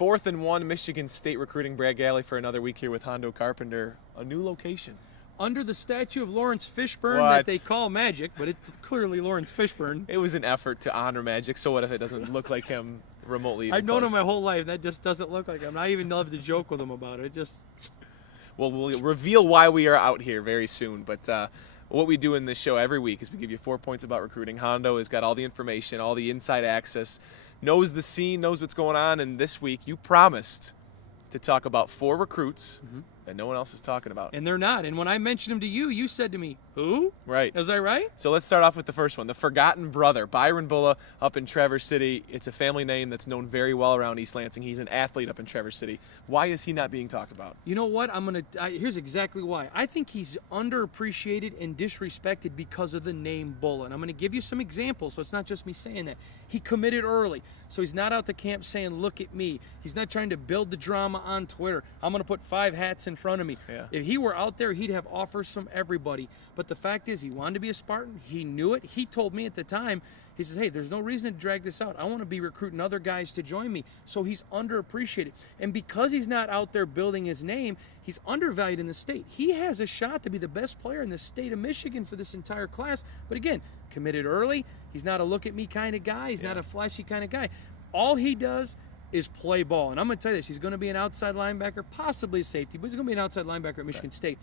4th and 1, Michigan State recruiting Brad Galli for another week here with Hondo Carpenter. A new location. Under the statue of Lawrence Fishburne What? that they call Magic, but it's clearly Lawrence Fishburne. It was an effort to honor Magic, so what if it doesn't look like him remotely even I've known him close? my whole life. That just doesn't look like him. I even love to joke with him about it. It just... Well, we'll reveal why we are out here very soon, but what we do in this show every week is we give you 4 points about recruiting. Hondo has got all the information, all the inside access, knows the scene, knows what's going on, and this week you promised to talk about 4 recruits that no one else is talking about. And they're not. And when I mentioned him to you, you said to me, who? Right. Is that right? So let's start off with the first one, the Forgotten Brother, Byron Bulla up in Traverse City. It's a family name that's known very well around East Lansing. He's an athlete up in Traverse City. Why is he not being talked about? You know what? Here's exactly why. I think he's underappreciated and disrespected because of the name Bulla. And I'm going to give you some examples, so it's not just me saying that. He committed early, so he's not out to camp saying, look at me. He's not trying to build the drama on Twitter. I'm going to put 5 hats in front of me. Yeah. If he were out there, he'd have offers from everybody. But the fact is, he wanted to be a Spartan. He knew it. He told me at the time, he says, hey, there's no reason to drag this out. I want to be recruiting other guys to join me. So he's underappreciated. And because he's not out there building his name, he's undervalued in the state. He has a shot to be the best player in the state of Michigan for this entire class. But again, committed early. He's not a look-at-me kind of guy. He's not a flashy kind of guy. All he does is play ball. And I'm going to tell you this. He's going to be an outside linebacker, possibly a safety, but he's going to be an outside linebacker at Michigan State.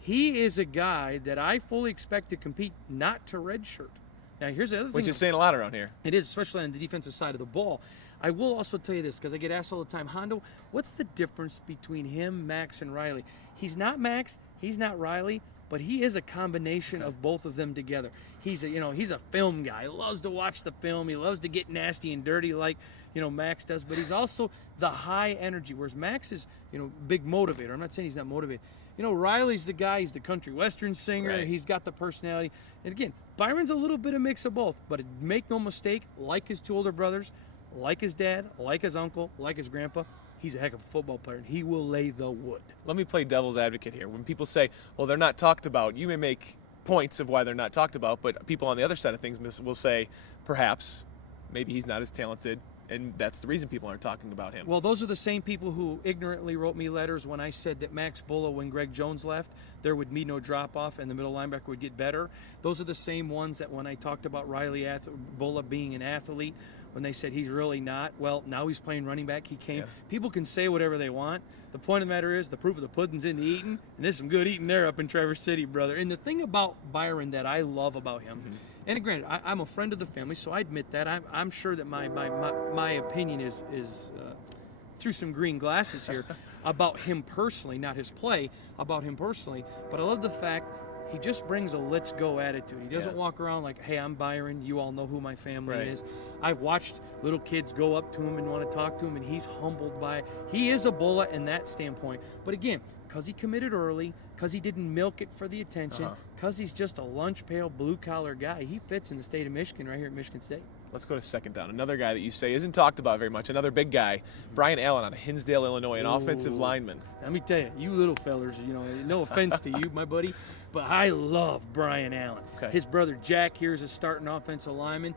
He is a guy that I fully expect to compete, not to redshirt. Now, here's the other thing. Which is saying a lot around here. It is, especially on the defensive side of the ball. I will also tell you this, because I get asked all the time, Hondo, what's the difference between him, Max, and Riley? He's not Max, he's not Riley, but he is a combination of both of them together. He's a film guy. He loves to watch the film. He loves to get nasty and dirty like, Max does, but he's also the high energy, whereas Max is, big motivator. I'm not saying he's not motivated. Riley's the guy, he's the country western singer, Right. He's got the personality. And again, Byron's a little bit of mix of both, but make no mistake, like his 2 older brothers, like his dad, like his uncle, like his grandpa, he's a heck of a football player, and he will lay the wood. Let me play devil's advocate here. When people say, well, they're not talked about, you may make points of why they're not talked about, but people on the other side of things will say, perhaps, maybe he's not as talented, and that's the reason people aren't talking about him. Well, those are the same people who ignorantly wrote me letters when I said that Max Bulla, when Greg Jones left, there would be no drop-off and the middle linebacker would get better. Those are the same ones that when I talked about Riley Bulla being an athlete, when they said he's really not, well, now he's playing running back. He came. Yeah. People can say whatever they want. The point of the matter is the proof of the pudding's in the eating, and there's some good eating there up in Traverse City, brother. And the thing about Byron that I love about him, and granted, I'm a friend of the family, so I admit that. I'm sure that my opinion is through some green glasses here about him personally, not his play, about him personally. But I love the fact he just brings a let's go attitude. He doesn't walk around like, hey, I'm Byron. You all know who my family is. I've watched little kids go up to him and want to talk to him, and he's humbled by it. He is a Bulla in that standpoint. But again, because he committed early, because he didn't milk it for the attention, because he's just a lunch pail, blue-collar guy, he fits in the state of Michigan right here at Michigan State. Let's go to second down. Another guy that you say isn't talked about very much, another big guy, Brian Allen out of Hinsdale, Illinois, an offensive lineman. Let me tell you, you little fellers, no offense to you, my buddy, but I love Brian Allen. Okay. His brother Jack here is a starting offensive lineman,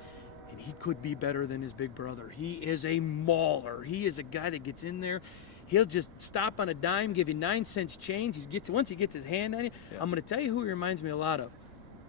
and he could be better than his big brother. He is a mauler. He is a guy that gets in there. He'll just stop on a dime, give you 9 cents change. Once he gets his hand on you, I'm going to tell you who he reminds me a lot of.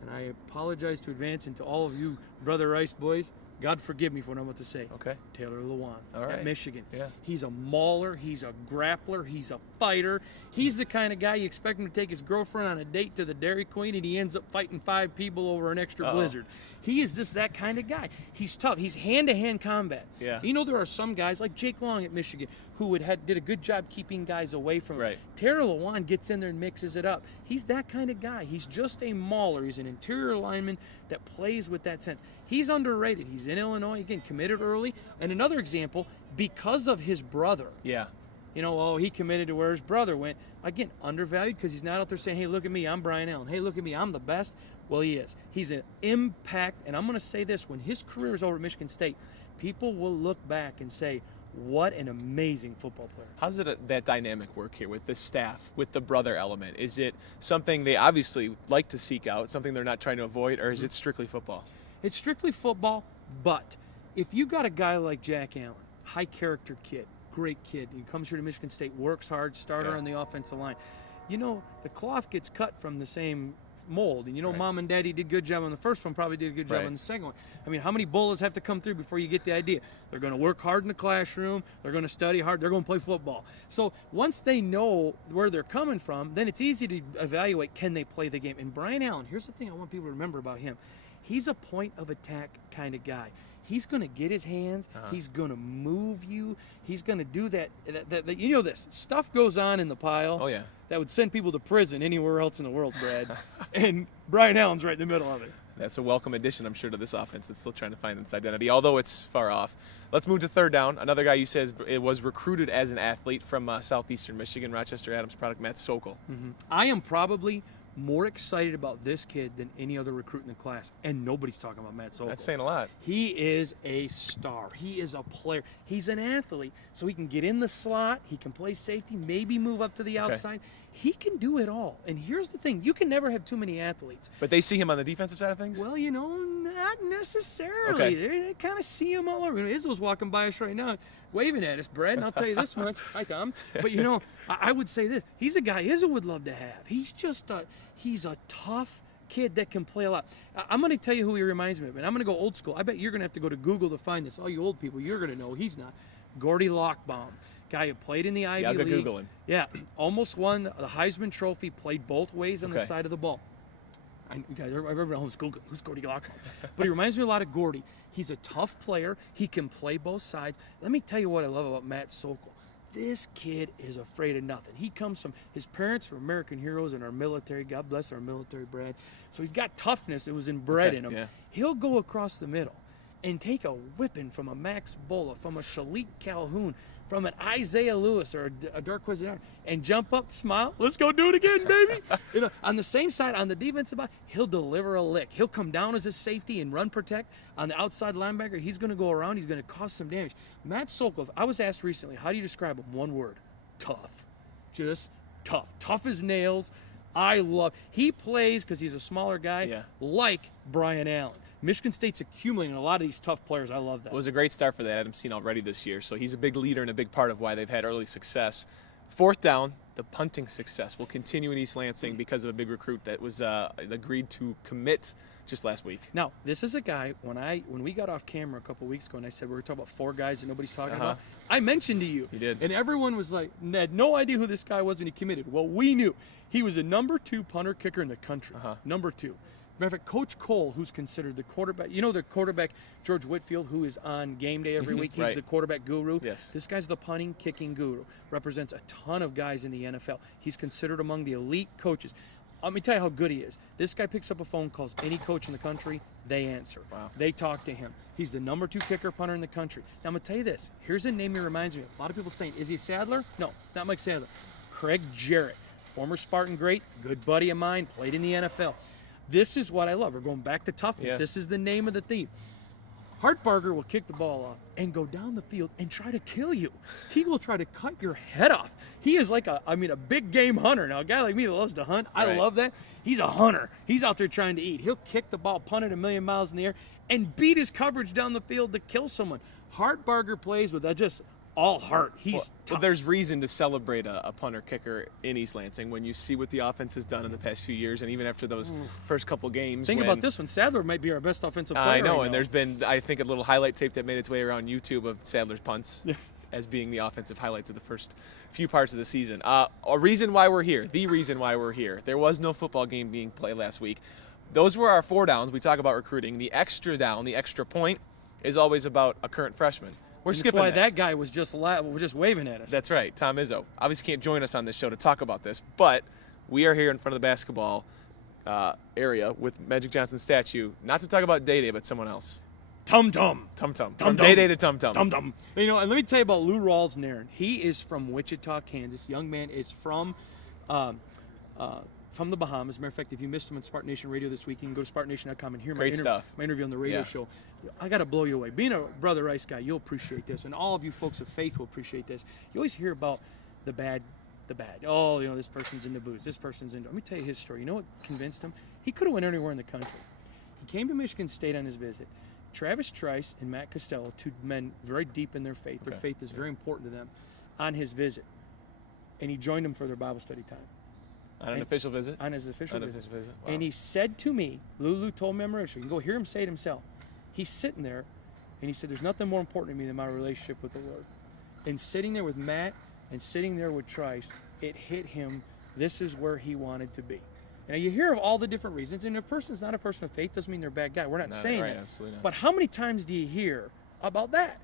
And I apologize to advance and to all of you Brother Rice boys. God forgive me for what I'm about to say. Okay. Taylor Lewan right. at Michigan. Yeah. He's a mauler. He's a grappler. He's a fighter. He's the kind of guy you expect him to take his girlfriend on a date to the Dairy Queen, and he ends up fighting 5 people over an extra blizzard. He is just that kind of guy. He's tough. He's hand-to-hand combat. Yeah. There are some guys like Jake Long at Michigan who did a good job keeping guys away from him. Right. Taylor Lewan gets in there and mixes it up. He's that kind of guy. He's just a mauler. He's an interior lineman that plays with that sense. He's underrated. He's in Illinois, again, committed early. And another example, because of his brother. Yeah. He committed to where his brother went. Again, undervalued because he's not out there saying, hey, look at me, I'm Brian Allen. Hey, look at me, I'm the best. Well, he is. He's an impact. And I'm going to say this, when his career is over at Michigan State, people will look back and say, what an amazing football player. How's that dynamic work here with the staff, with the brother element? Is it something they obviously like to seek out, something they're not trying to avoid, or is it strictly football? It's strictly football, but if you got a guy like Jack Allen, high character kid, great kid. He comes here to Michigan State, works hard, starter on the offensive line. You know, the cloth gets cut from the same mold, and you know, mom and daddy did a good job on the first one, probably did a good job on the second one. I mean, how many bullets have to come through before you get the idea? They're going to work hard in the classroom, they're going to study hard, they're going to play football. So once they know where they're coming from, then it's easy to evaluate, can they play the game? And Brian Allen, here's the thing I want people to remember about him. He's a point of attack kind of guy. He's going to get his hands. He's going to move you. He's going to do that. You know this. Stuff goes on in the pile. Oh, yeah. That would send people to prison anywhere else in the world, Brad. And Brian Allen's right in the middle of it. That's a welcome addition, I'm sure, to this offense that's still trying to find its identity, although it's far off. Let's move to third down. Another guy you said was recruited as an athlete from southeastern Michigan, Rochester Adams product, Matt Sokol. I am probably more excited about this kid than any other recruit in the class, and nobody's talking about Matt Sokol. That's saying a lot. He is a star. He is a player. He's an athlete, so he can get in the slot. He can play safety, maybe move up to the outside. He can do it all. And here's the thing. You can never have too many athletes. But they see him on the defensive side of things? Well, you know, not necessarily. Okay. They kind of see him all over. Izzo's walking by us right now, waving at us, Brad, and I'll tell you this much. Hi, Tom. But, you know, I would say this. He's a guy Izzo would love to have. He's a tough kid that can play a lot. I'm going to tell you who he reminds me of, and I'm going to go old school. I bet you're going to have to go to Google to find this. All you old people, you're going to know he's not. Gordy Lockbaum, guy who played in the Ivy League. Google him. Yeah, almost won the Heisman Trophy, played both ways on the side of the ball. You guys, everyone at home is Googling, who's Gordy Lockbaum? But he reminds me a lot of Gordy. He's a tough player. He can play both sides. Let me tell you what I love about Matt Sokol. This kid is afraid of nothing. He comes from, his parents were American heroes in our military. God bless our military, Brad. So he's got toughness that was inbred in him. Yeah. He'll go across the middle and take a whipping from a Max Bola, from a Shalik Calhoun, from an Isaiah Lewis or a Darquez Dennard, and jump up, smile, let's go do it again, baby. You know, on the same side, on the defensive side, he'll deliver a lick. He'll come down as a safety and run protect. On the outside linebacker, he's going to go around. He's going to cause some damage. Matt Sokol, I was asked recently, how do you describe him? One word: tough. Just tough. Tough as nails. He plays, because he's a smaller guy, like Brian Allen. Michigan State's accumulating a lot of these tough players. I love that. It was a great start for that Adams seen already this year, so he's a big leader and a big part of why they've had early success. Fourth down, the punting success will continue in East Lansing because of a big recruit that was agreed to commit just last week. Now, this is a guy, when we got off camera a couple weeks ago and I said we were talking about four guys that nobody's talking about, I mentioned to you. You did. And everyone was like, had no idea who this guy was when he committed. Well, we knew. He was a number 2 punter kicker in the country. Number 2. Matter of fact, Coach Cole, who's considered the quarterback, you know the quarterback, George Whitfield, who is on game day every week, he's the quarterback guru. Yes. This guy's the punting, kicking guru. Represents a ton of guys in the NFL. He's considered among the elite coaches. Let me tell you how good he is. This guy picks up a phone, calls any coach in the country, they answer. Wow. They talk to him. He's the number 2 kicker punter in the country. Now, I'm going to tell you this. Here's a name he reminds me of. A lot of people saying, is he Sadler? No, it's not Mike Sadler. Craig Jarrett, former Spartan great, good buddy of mine, played in the NFL. This is what I love. We're going back to toughness. Yeah. This is the name of the theme. Hartbarger will kick the ball off and go down the field and try to kill you. He will try to cut your head off. He is like a big game hunter. Now, a guy like me that loves to hunt, I love that. He's a hunter. He's out there trying to eat. He'll kick the ball, punt it a million miles in the air, and beat his coverage down the field to kill someone. Hartbarger plays with just all heart. He's tough. There's reason to celebrate a punter kicker in East Lansing when you see what the offense has done in the past few years, and even after those first couple games. Think about this one. Sadler might be our best offensive player. I know, right and now. there's been, I think, a little highlight tape that made its way around YouTube of Sadler's punts as being the offensive highlights of the first few parts of the season. The reason why we're here, there was no football game being played last week. Those were our 4 downs. We talk about recruiting. The extra down, the extra point, is always about a current freshman. We're skipping that's why that guy was just waving at us. That's right, Tom Izzo. Obviously can't join us on this show to talk about this, but we are here in front of the basketball area with Magic Johnson's statue, not to talk about Day-Day, but someone else. Tum-Tum. Tum-Tum. From Day-Day to Tum-Tum. Tum-Tum. You know, and let me tell you about Lou Rawls-Nairn. He is from Wichita, Kansas. Young man is from the Bahamas. As a matter of fact, if you missed him on Spartan Nation Radio this week, you can go to SpartanNation.com and hear my interview on the radio show. I got to blow you away. Being a Brother Rice guy, you'll appreciate this, and all of you folks of faith will appreciate this. You always hear about the bad. Oh, you know, this person's into booze. This person's into. Let me tell you his story. You know what convinced him? He could have went anywhere in the country. He came to Michigan State on his visit, Travis Trice and Matt Costello, two men very deep in their faith. Their faith is very important to them, on his visit. And he joined them for their Bible study time. On an official visit? On his official visit. Wow. And he said to me, Lulu told me, you can go hear him say it himself. He's sitting there, and he said, there's nothing more important to me than my relationship with the Lord. And sitting there with Matt and sitting there with Trice, it hit him, this is where he wanted to be. Now, you hear of all the different reasons, and if a person's not a person of faith, doesn't mean they're a bad guy. We're not saying that. Absolutely not. But how many times do you hear about that?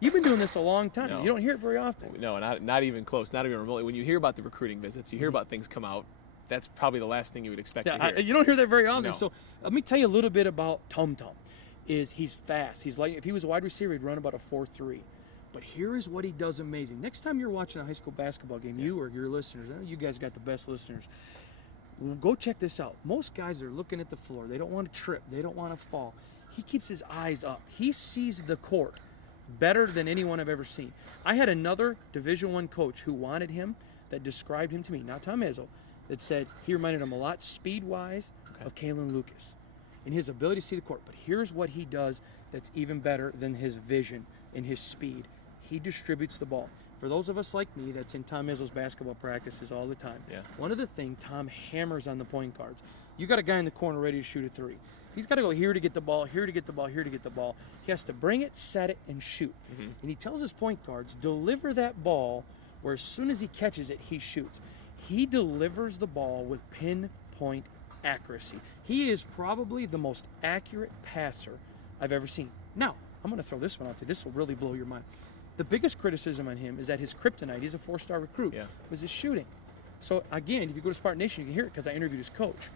You've been doing this a long time. No. You don't hear it very often. No, not even close, not even remotely. When you hear about the recruiting visits, you hear about things come out, that's probably the last thing you would expect to hear. You don't hear that very often. No. So let me tell you a little bit about Tum Tum. He's fast. He's like, if he was a wide receiver, he'd run about a 4.3. But here is what he does amazing. Next time you're watching a high school basketball game, you or your listeners, I know you guys got the best listeners, go check this out. Most guys are looking at the floor. They don't want to trip. They don't want to fall. He keeps his eyes up. He sees the court better than anyone I've ever seen. I had another Division I coach who wanted him, that described him to me, not Tom Izzo, that said he reminded him a lot speed-wise of Kalen Lucas in his ability to see the court. But here's what he does that's even better than his vision and his speed. He distributes the ball. For those of us like me that's in Tom Izzo's basketball practices all the time, one of the things Tom hammers on the point guards, you got a guy in the corner ready to shoot a three. He's got to go here to get the ball, here to get the ball, here to get the ball. He has to bring it, set it, and shoot. And he tells his point guards, deliver that ball where as soon as he catches it, he shoots. He delivers the ball with pinpoint accuracy. He is probably the most accurate passer I've ever seen. Now, I'm going to throw this one out to you. This will really blow your mind. The biggest criticism on him is that his kryptonite, he's a 4-star recruit, was his shooting. So again, if you go to Spartan Nation, you can hear it because I interviewed his coach.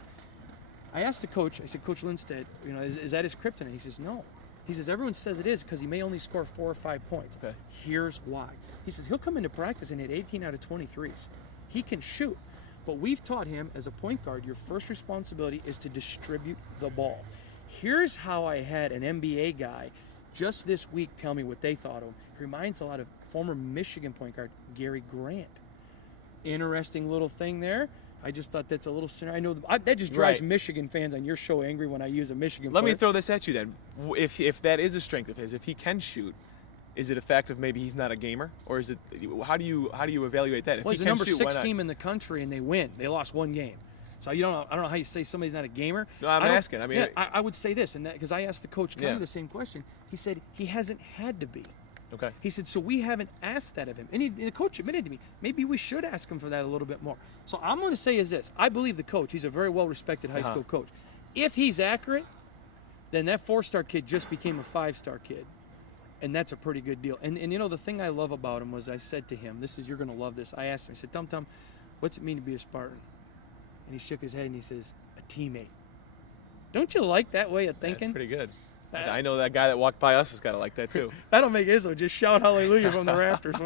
I asked the coach, I said, Coach Lindstedt, is that his kryptonite? He says, no. He says, everyone says it is because he may only score 4 or 5 points. Here's why. He says, he'll come into practice and hit 18 out of 23s. He can shoot. But we've taught him as a point guard, your first responsibility is to distribute the ball. Here's how I had an NBA guy just this week tell me what they thought of him. He reminds a lot of former Michigan point guard Gary Grant. Interesting little thing there. I just thought that's a little scenario. I know that just drives Michigan fans on your show angry when I use a Michigan player. Let me throw this at you then. If that is a strength of his, if he can shoot, is it a fact of maybe he's not a gamer, or is it? How do you evaluate that? If well, he he's the number 6 team in the country, and they win. They lost 1 game. So I don't know how you say somebody's not a gamer. No, I'm asking. I mean, I would say this, and that because I asked the coach kind of the same question. He said he hasn't had to be. Okay. He said, so we haven't asked that of him. And the coach admitted to me, maybe we should ask him for that a little bit more. So I'm going to say is this. I believe the coach. He's a very well-respected high school coach. If he's accurate, then that 4-star kid just became a 5-star kid. And that's a pretty good deal. And the thing I love about him was I said to him, you're going to love this. I asked him, I said, Tum, what's it mean to be a Spartan? And he shook his head and he says, a teammate. Don't you like that way of thinking? That's pretty good. I know that guy that walked by us has got to like that too. That'll make Izzo just shout hallelujah from the rafters.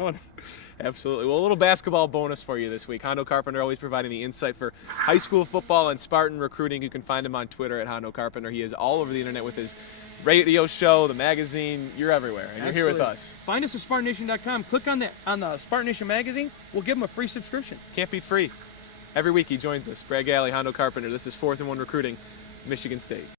Absolutely. Well, a little basketball bonus for you this week. Hondo Carpenter always providing the insight for high school football and Spartan recruiting. You can find him on Twitter at Hondo Carpenter. He is all over the internet with his radio show, the magazine. You're everywhere, and you're here with us. Find us at SpartanNation.com. Click on the Spartan Nation magazine. We'll give him a free subscription. Can't beat free. Every week he joins us. Brad Galli, Hondo Carpenter. This is 4th and 1 Recruiting, Michigan State.